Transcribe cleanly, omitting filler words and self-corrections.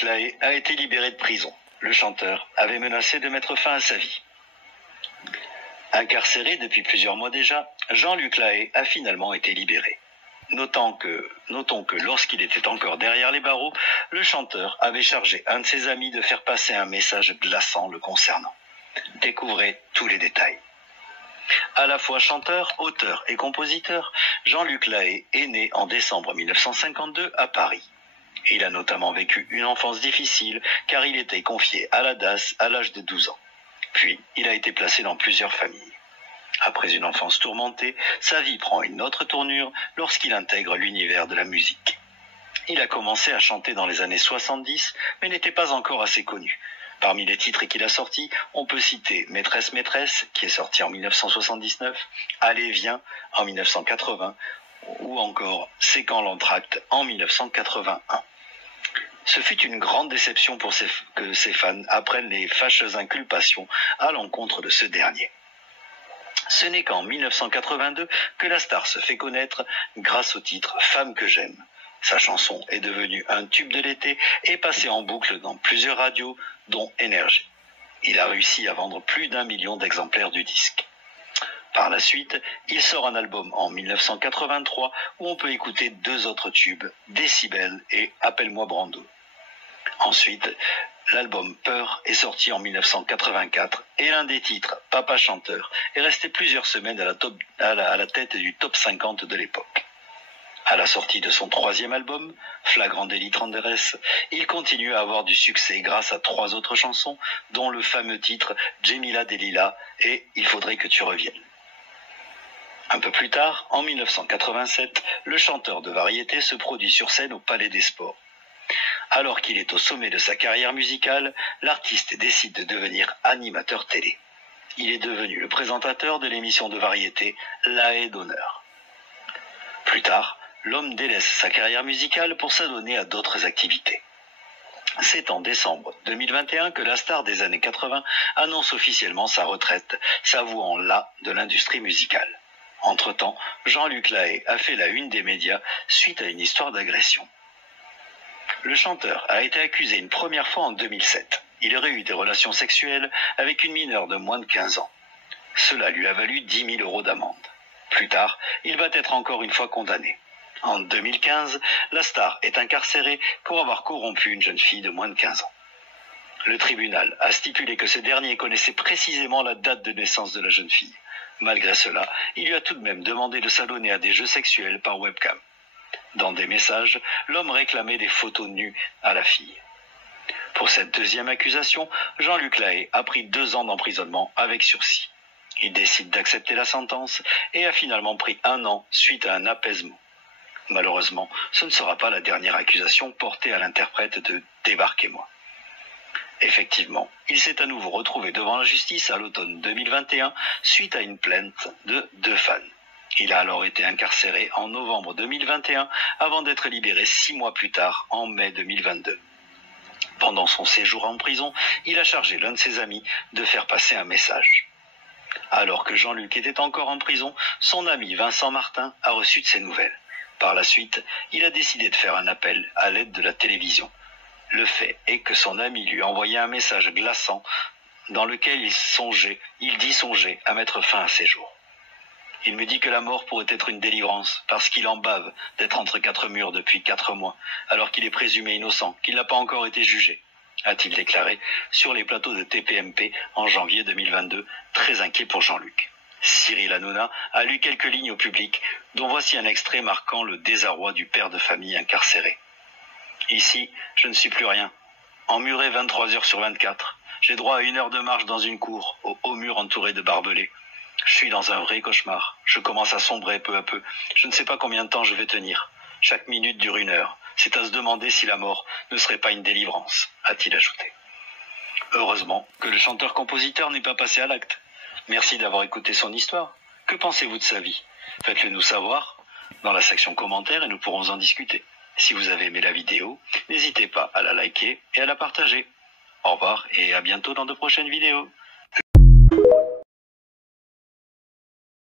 Jean-Luc Lahaye a été libéré de prison. Le chanteur avait menacé de mettre fin à sa vie. Incarcéré depuis plusieurs mois déjà, Jean-Luc Lahaye a finalement été libéré. Notons que lorsqu'il était encore derrière les barreaux, le chanteur avait chargé un de ses amis de faire passer un message glaçant le concernant. Découvrez tous les détails. À la fois chanteur, auteur et compositeur, Jean-Luc Lahaye est né en décembre 1952 à Paris. Il a notamment vécu une enfance difficile car il était confié à la DAS à l'âge de 12 ans. Puis, il a été placé dans plusieurs familles. Après une enfance tourmentée, sa vie prend une autre tournure lorsqu'il intègre l'univers de la musique. Il a commencé à chanter dans les années 70, mais n'était pas encore assez connu. Parmi les titres qu'il a sortis, on peut citer Maîtresse, Maîtresse, qui est sorti en 1979, Allez, viens, en 1980, ou encore C'est quand l'entracte, en 1981. Ce fut une grande déception pour que ses fans apprennent les fâcheuses inculpations à l'encontre de ce dernier. Ce n'est qu'en 1982 que la star se fait connaître grâce au titre « Femme que j'aime ». Sa chanson est devenue un tube de l'été et passée en boucle dans plusieurs radios, dont Énergie. Il a réussi à vendre plus d'1 million d'exemplaires du disque. Par la suite, il sort un album en 1983 où on peut écouter 2 autres tubes, Décibel et Appelle-moi Brando. Ensuite, l'album Peur est sorti en 1984 et l'un des titres, Papa Chanteur, est resté plusieurs semaines à la tête du top 50 de l'époque. À la sortie de son 3e album, Flagrant délit Tendresse, il continue à avoir du succès grâce à 3 autres chansons, dont le fameux titre Djemila Delila et Il faudrait que tu reviennes. Un peu plus tard, en 1987, le chanteur de variété se produit sur scène au Palais des Sports. Alors qu'il est au sommet de sa carrière musicale, l'artiste décide de devenir animateur télé. Il est devenu le présentateur de l'émission de variété Lahaye d'honneur. Plus tard, l'homme délaisse sa carrière musicale pour s'adonner à d'autres activités. C'est en décembre 2021 que la star des années 80 annonce officiellement sa retraite, s'avouant las de l'industrie musicale. Entre-temps, Jean-Luc Lahaye a fait la une des médias suite à une histoire d'agression. Le chanteur a été accusé une première fois en 2007. Il aurait eu des relations sexuelles avec une mineure de moins de 15 ans. Cela lui a valu 10 000 € d'amende. Plus tard, il va être encore une fois condamné. En 2015, la star est incarcérée pour avoir corrompu une jeune fille de moins de 15 ans. Le tribunal a stipulé que ce dernier connaissait précisément la date de naissance de la jeune fille. Malgré cela, il lui a tout de même demandé de s'adonner à des jeux sexuels par webcam. Dans des messages, l'homme réclamait des photos nues à la fille. Pour cette 2e accusation, Jean-Luc Lahaye a pris 2 ans d'emprisonnement avec sursis. Il décide d'accepter la sentence et a finalement pris 1 an suite à un apaisement. Malheureusement, ce ne sera pas la dernière accusation portée à l'interprète de « Débarquez-moi ». Effectivement, il s'est à nouveau retrouvé devant la justice à l'automne 2021 suite à une plainte de 2 fans. Il a alors été incarcéré en novembre 2021 avant d'être libéré 6 mois plus tard, en mai 2022. Pendant son séjour en prison, il a chargé l'un de ses amis de faire passer un message. Alors que Jean-Luc était encore en prison, son ami Vincent Martin a reçu de ses nouvelles. Par la suite, il a décidé de faire un appel à l'aide de la télévision. Le fait est que son ami lui a envoyé un message glaçant dans lequel il dit songer à mettre fin à ses jours. Il me dit que la mort pourrait être une délivrance, parce qu'il en bave d'être entre 4 murs depuis 4 mois, alors qu'il est présumé innocent, qu'il n'a pas encore été jugé, a-t-il déclaré sur les plateaux de TPMP en janvier 2022, très inquiet pour Jean-Luc. Cyril Hanouna a lu quelques lignes au public, dont voici un extrait marquant le désarroi du père de famille incarcéré. Ici, je ne suis plus rien. Emmuré 23 heures sur 24. J'ai droit à 1 heure de marche dans une cour, au haut mur entouré de barbelés. Je suis dans un vrai cauchemar. Je commence à sombrer peu à peu. Je ne sais pas combien de temps je vais tenir. Chaque minute dure 1 heure. C'est à se demander si la mort ne serait pas une délivrance, a-t-il ajouté. Heureusement que le chanteur-compositeur n'est pas passé à l'acte. Merci d'avoir écouté son histoire. Que pensez-vous de sa vie? Faites-le nous savoir dans la section commentaires et nous pourrons en discuter. Si vous avez aimé la vidéo, n'hésitez pas à la liker et à la partager. Au revoir et à bientôt dans de prochaines vidéos.